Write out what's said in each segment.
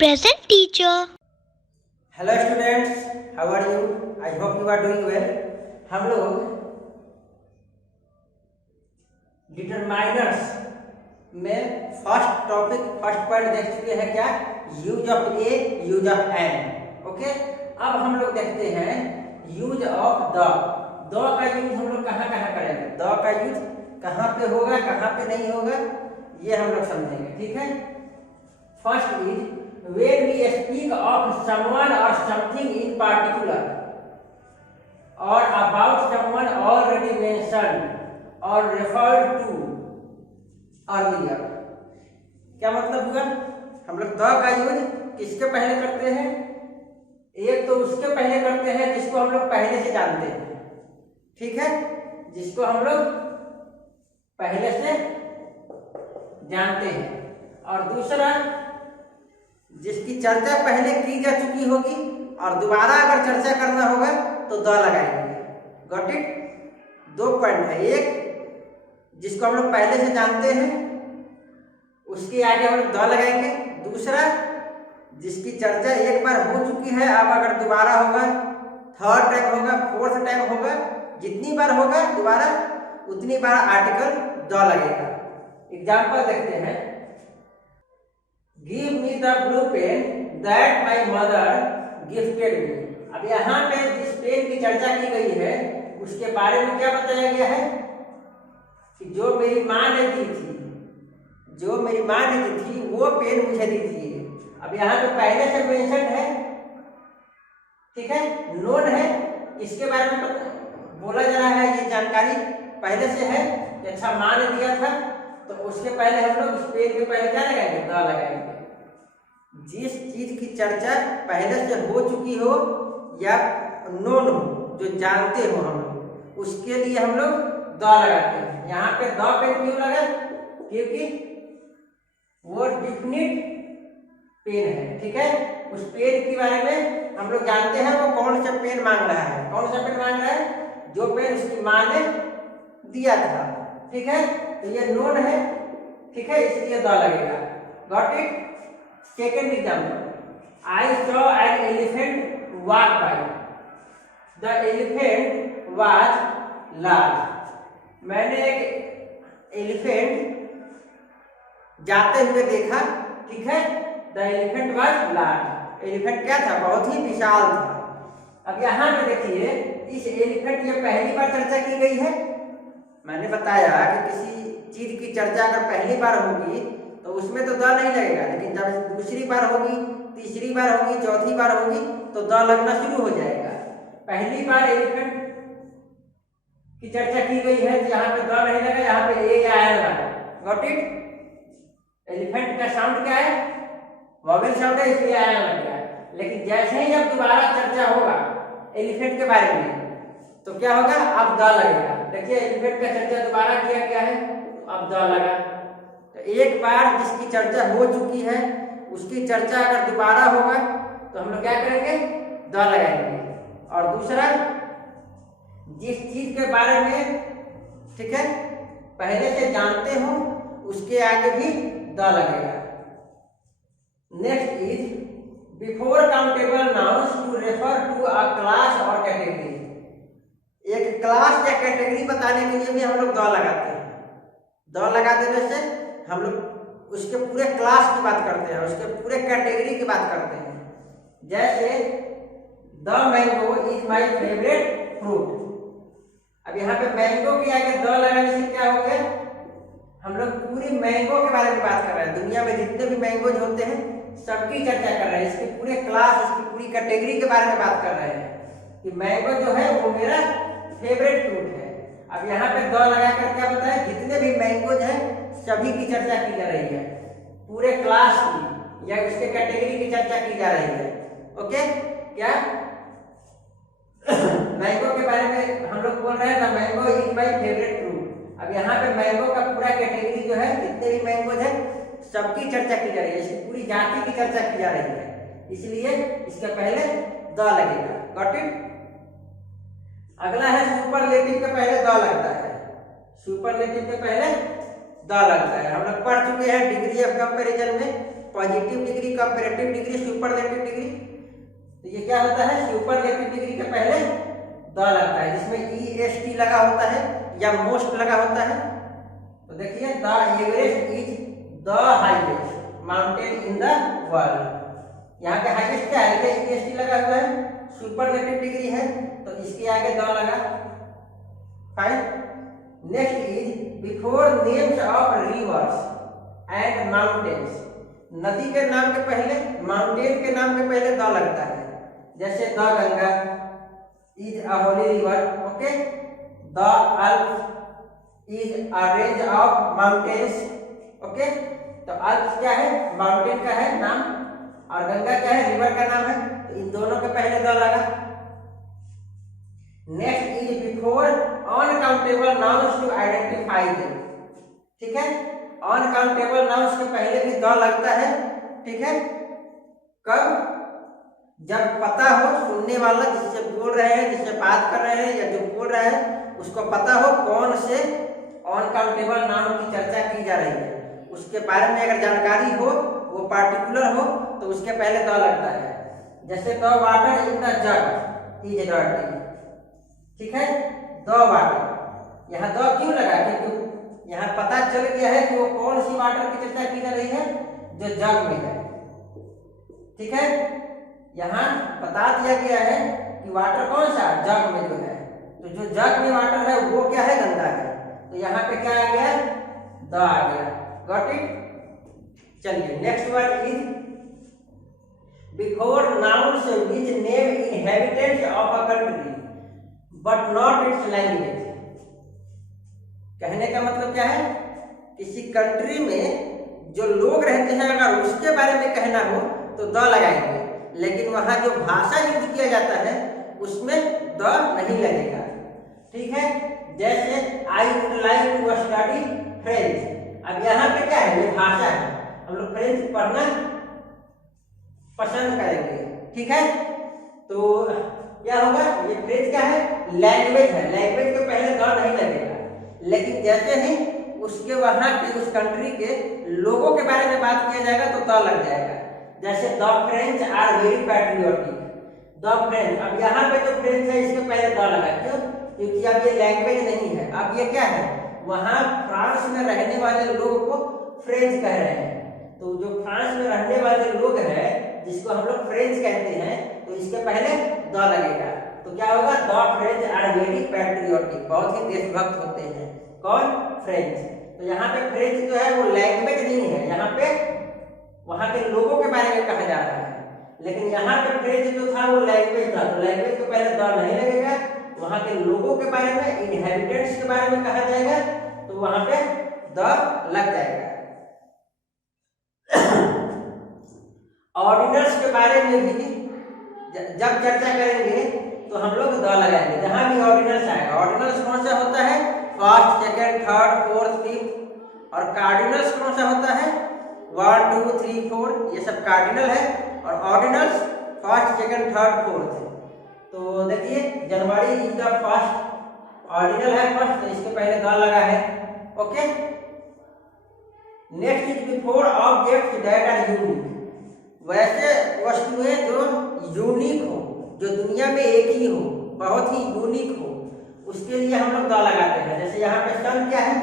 Present teacher. Hello students, how are you? I hope you are doing well. हम लोग determiners में first point देख चुके हैं। क्या? Use of a, use of an. Okay, अब हम लोग देखते हैं यूज ऑफ द। द का यूज हम लोग कहाँ कहाँ करेंगे, द का यूज कहाँ पे होगा, कहाँ पे नहीं होगा, ये हम लोग समझेंगे। ठीक है। First is when we speak of someone or something in particular or about someone already mentioned or referred to earlier। क्या मतलब हुआ? हम लोग द का यूज किसके पहले करते हैं? एक तो उसके पहले करते हैं जिसको हम लोग पहले से जानते हैं। ठीक है, जिसको हम लोग पहले से जानते हैं। और दूसरा जिसकी चर्चा पहले की जा चुकी होगी और दोबारा अगर चर्चा करना होगा तो द लगाएंगे। Got it? दो पॉइंट है। एक जिसको हम लोग पहले से जानते हैं उसके आगे हम लोग द लगाएंगे। दूसरा जिसकी चर्चा एक बार हो चुकी है, अब अगर दोबारा होगा, थर्ड टाइम होगा, फोर्थ टाइम होगा, जितनी बार होगा दोबारा उतनी बार आर्टिकल द लगेगा। एग्जाम्पल देखते हैं। Give me the blue pen that my mother gifted me। अब यहाँ पे जिस पेन की चर्चा की गई है उसके बारे में क्या बताया गया है कि जो मेरी माँ ने दी थी, जो मेरी माँ ने दी थी वो पेन मुझे दी थी। अब यहाँ पे पहले से मेंशन है, ठीक है, नोन है, इसके बारे में बोला जा रहा है, ये जानकारी पहले से है कि अच्छा माँ ने दिया था, तो उसके पहले हम लोग उस पेन के पहले क्या लगाएंगे? द लगाएंगे। जिस चीज की चर्चा पहले से हो चुकी हो या नोन हो, जो जानते हो हम लोग, उसके लिए हम लोग द लगाते हैं। यहाँ पे द पेन क्यों लगा? क्योंकि वो डिफिनिट पेन है। ठीक है, उस पेन के बारे में हम लोग जानते हैं वो कौन सा पेन मांग रहा है। कौन सा पेन मांग रहा है? जो पेन उसकी माँ ने दिया था। ठीक है, तो ये नोन है। ठीक है, इसलिए द लगेगा। Got it? Second example. I saw an elephant walk bye. The elephant was large. मैंने एक एलिफेंट जाते हुए देखा। ठीक है, the elephant was large. Elephant क्या था? बहुत ही विशाल था। अब यहाँ पे देखिए, इस एलिफेंट ये पहली बार चर्चा की गई है। मैंने बताया कि किसी चीज की चर्चा अगर पहली बार होगी तो उसमें तो द नहीं लगेगा, लेकिन जब दूसरी बार होगी, तीसरी बार होगी, चौथी बार होगी तो द लगना शुरू हो जाएगा। पहली बार एलिफेंट की चर्चा की गई है तो यहाँ पे द नहीं लगा, यहाँ पे ए या आया लगा। Got it? एलिफेंट का साउंड क्या है? वॉवेल साउंड है, इसलिए आया लग गया। लेकिन जैसे ही जब दोबारा चर्चा होगा एलिफेंट के बारे में तो क्या होगा? अब द लगेगा। देखिए, एलिफेंट का चर्चा दोबारा किया गया है तो अब द लगा। तो एक बार जिसकी चर्चा हो चुकी है उसकी चर्चा अगर दोबारा होगा तो हम लोग क्या करेंगे? द लगाएंगे। और दूसरा जिस चीज के बारे में, ठीक है, पहले से जानते हो उसके आगे भी द लगेगा। Next is before countable nouns to refer to a class और कैटेगरी। एक क्लास या कैटेगरी बताने के लिए भी हम लोग द लगाते हैं। द लगा देने से हम लोग उसके पूरे क्लास की बात करते हैं, उसके पूरे कैटेगरी की बात करते हैं। जैसे the mango is my favourite fruit. अब यहाँ पे मैंगो के आगे द लगाने से क्या हो गया? हम लोग पूरी मैंगो के बारे में बात कर रहे हैं। दुनिया में जितने भी मैंगोज होते हैं सबकी चर्चा कर रहे हैं, इसके पूरे क्लास, इसकी पूरी कैटेगरी के बारे में बात कर रहे हैं कि मैंगो जो है वो मेरा फेवरेट फ्रूट है। अब यहाँ पे द लगा कर क्या बताया? जितने भी मैंगोज हैं सभी की चर्चा की जा रही है, पूरे क्लास की या उसके कैटेगरी की चर्चा की जा रही है। ओके, क्या मैंगो के बारे में हम लोग बोल रहे हैं ना, mango is my favourite fruit. अब यहाँ पे मैंगो का पूरा कैटेगरी जो है, जितने भी मैंगोज हैं सबकी चर्चा की जा रही है, इसकी पूरी जाति की चर्चा की जा रही है, इसलिए इसके पहले द लगेगा। Got it? अगला है सुपरलेटिव के पहले द लगता है। सुपरलेटिव के पहले द लगता है। हम लोग पढ़ चुके हैं डिग्री ऑफ कंपैरिजन में positive degree, comparative degree, superlative degree. तो ये क्या होता है, सुपरलेटिव डिग्री के पहले द लगता है, जिसमें EST लगा होता है या मोस्ट लगा होता है। तो देखिए, the Everest is the highest mountain in the world. यहाँ पे हाईएस्ट क्या है, EST लगा हुआ है, सुपरलेटिव डिग्री है, तो इसके आगे द लगा। Fine. Next is before names of reverse and mountains. नदी के नाम के पहले, माउंटेन के नाम के पहले द लगता है। जैसे the Ganga is a Holi river, okay. The Alps is a range of mountains, okay. तो अल्प्स क्या है, माउंटेन का है नाम, और गंगा क्या है, रिवर का नाम है। तो इन दोनों के पहले द लगा। Next is before uncountable nouns to identify them. ठीक है, अनकाउंटेबल नाउन्स के पहले भी द लगता है। ठीक है, कब, जब पता हो, सुनने वाला जिससे बोल रहे हैं, जिससे बात कर रहे हैं या जो बोल रहा है, उसको पता हो कौन से अनकाउंटेबल नाउन की चर्चा की जा रही है, उसके बारे में अगर जानकारी हो, वो पार्टिकुलर हो, तो उसके पहले द लगता है। जैसे the water in the jug is dirty. ठीक है, द वाटर, यहाँ द क्यों लगा, क्योंकि यहाँ पता चल गया है कि वो कौन सी वाटर की चर्चा की जा रही है, जो जग में है। ठीक है, यहाँ बता दिया गया है कि वाटर कौन सा, जग में जो है। तो जो जग में वाटर है वो क्या है, गंदा है। तो यहाँ पे क्या आ गया, द आ गया। Got it. चलिए, next word is before nouns which name inhabitants of a country but not its language. कहने का मतलब क्या है, किसी कंट्री में जो लोग रहते हैं, अगर उसके बारे में कहना हो तो द लगाएंगे, लेकिन वहां जो भाषा यूज किया जाता है उसमें द नहीं लगेगा। ठीक है, जैसे I would like to study French. अब यहाँ पे क्या है, ये भाषा है, हम लोग फ्रेंच पढ़ना पसंद करेंगे। ठीक है, तो क्या होगा, ये फ्रेंच क्या है, लैंग्वेज है, लैंग्वेज के पहले द नहीं लगेगा। लेकिन जैसे ही उसके वहां के, उस कंट्री के लोगों के बारे में बात किया जाएगा तो द लग जाएगा। जैसे the French are very patriotic, the French. अब यहाँ पे जो फ्रेंच है इसके पहले द लगा, क्यों, क्योंकि अब ये लैंग्वेज नहीं है, अब ये क्या है, वहां फ्रांस में रहने वाले लोग को फ्रेंच कह रहे हैं। तो जो फ्रांस में रहने वाले लोग हैं, जिसको हम लोग फ्रेंच कहते हैं, तो इसके पहले द लगेगा। तो क्या होगा, the French are very patriotic, बहुत ही देशभक्त होते हैं। कौन, फ्रेंच। तो यहाँ पे फ्रेंच जो है वो लैंग्वेज नहीं है, यहाँ पे वहां के लोगों के बारे में कहा जा रहा है। लेकिन यहाँ पे फ्रेंच जो था वो लैंग्वेज था, तो लैंग्वेज को पहले द नहीं लगेगा, वहां के लोगों के बारे में, इनहेबिटेंट्स के बारे में कहा जाएगा, तो वहां पे द लग जाएगा। ऑर्डिनल्स के बारे में भी जब चर्चा करेंगे तो हम लोग द लगाएंगे, जहां भी ऑर्डिनल्स आएगा। ऑर्डिनल्स कौन सा होता है, first, second, third, fourth, fifth. और कार्डिनल्स कौन सा होता है, 1 2 3 4, ये सब कार्डिनल है। और ordinals first, second, third, fourth. तो देखिए, January is the first, ordinal है फर्स्ट, तो इसके पहले द लगा है। Okay. Next is before objects that are unique. वैसे वस्तुएं जो यूनिक हो, जो दुनिया में एक ही हो, बहुत ही यूनिक हो, उसके लिए हम लोग द लगाते हैं। जैसे यहाँ पे सन क्या है,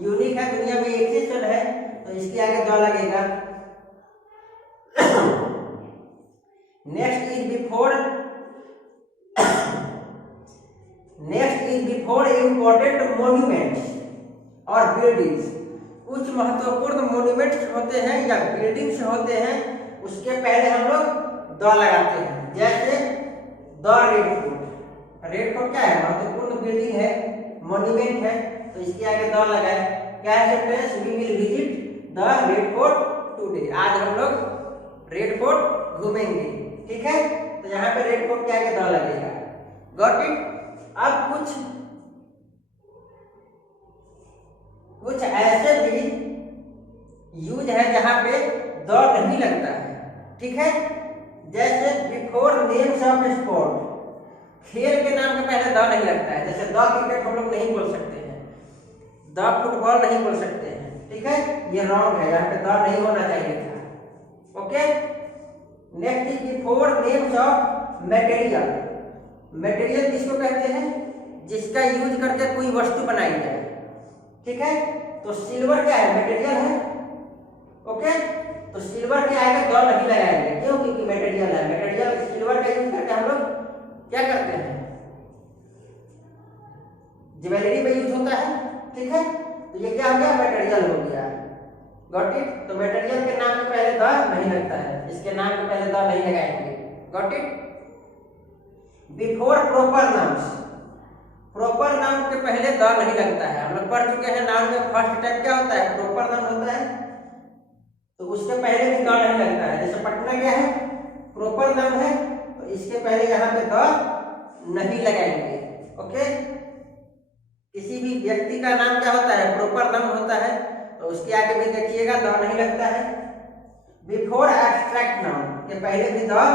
यूनिक है, दुनिया में एक ही सन है, तो इसके आगे द लगेगा। Next is before important monuments और बिल्डिंग्स। कुछ महत्वपूर्ण मोन्यूमेंट्स होते हैं या बिल्डिंग्स होते हैं, उसके पहले हम लोग द लगाते हैं। जैसे the Red fort. Red fort क्या है, महत्वपूर्ण बिल्डिंग है, मोन्यूमेंट है, तो इसके आगे द लगाए। क्या है sentence, we will visit the Red Fort today. आज हम लोग रेड फोर्ट घूमेंगे। ठीक है, तो यहाँ पे रेड फोर्ट के आगे द लगेगा। Got it. अब कुछ ऐसे भी यूज है जहां पे द नहीं लगता है। ठीक है, जैसे बिफोर नेम्स ऑफ स्पोर्ट। खेल के नाम के पहले द नहीं लगता है। जैसे द क्रिकेट हम लोग नहीं बोल सकते हैं, द फुटबॉल नहीं बोल सकते हैं। ठीक है, ये रॉन्ग है, यहाँ पे द नहीं होना चाहिए था। Okay. Next is before names of material. Material किसको कहते हैं? जिसका यूज करके कोई वस्तु बनाई जाए, ठीक है। तो सिल्वर क्या है? मटेरियल है, ओके। तो सिल्वर क्या आएगा? द नहीं लगाएंगे, क्यों? क्योंकि मटेरियल है। मटेरियल सिल्वर का यूज करके हम लोग क्या करते हैं? ज्वेलरी में यूज होता है, ठीक है। तो ये क्या हो गया? मटेरियल हो गया। Got it? तो मटेरियल के नाम के पहले द नहीं लगता है, इसके नाम के पहले द नहीं लगाएंगे। Got it? Before proper nouns, proper noun के पहले द नहीं लगता है। हम लोग पढ़ चुके हैं नाउन में फर्स्ट टाइप क्या होता है? प्रॉपर नाउन होता है, तो उसके पहले भी द नहीं लगता है। जैसे पटना क्या है? प्रॉपर नाउन है, तो इसके पहले यहाँ पे द नहीं लगाएंगे, ओके। किसी भी व्यक्ति का नाम क्या होता है? प्रॉपर नाउन होता है, तो उसके आगे भी देखिएगा द नहीं लगता है। बिफोर एब्स्ट्रैक्ट नाउन के पहले भी द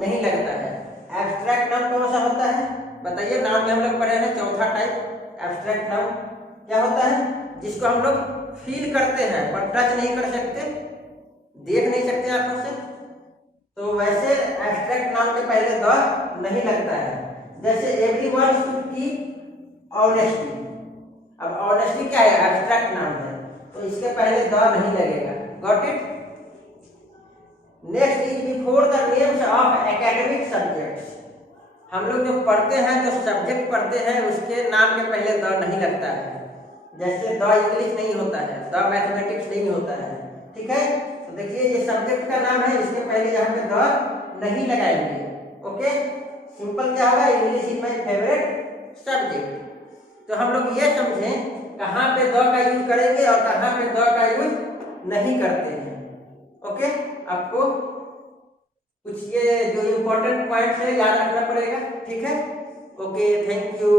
नहीं लगता है। एब्स्ट्रैक्ट नाउन कौन सा होता है? बताइए। नाउन में हम लोग पढ़े हैं चौथा टाइप एब्स्ट्रैक्ट नाउन क्या होता है? जिसको हम लोग फील करते हैं पर टच नहीं कर सकते, देख नहीं सकते आंखों से, तो वैसे एब्स्ट्रैक्ट नाउन के पहले द नहीं लगता है। जैसे एवरीवन शुड कीप ऑनेस्टी। अब ऑनेस्टी क्या है? एब्स्ट्रैक्ट नाउन है, तो इसके पहले द नहीं लगेगा। Got it? Next is before the names of academic subjects. हम लोग जो पढ़ते हैं, जो सब्जेक्ट पढ़ते हैं, उसके नाम के पहले द नहीं लगता है। जैसे द इंग्लिश नहीं होता है, द मैथमेटिक्स नहीं होता है, ठीक है। तो देखिए ये सब्जेक्ट का नाम है, इसके पहले यहाँ पे द नहीं लगाएंगे, ओके। सिंपल क्या होगा? English is my favourite subject. तो हम लोग ये समझें कहाँ पे द का यूज करेंगे और कहाँ पे द का यूज नहीं करते हैं, ओके। आपको कुछ ये जो इम्पोर्टेंट पॉइंट्स है याद रखना पड़ेगा, ठीक है। Okay, thank you.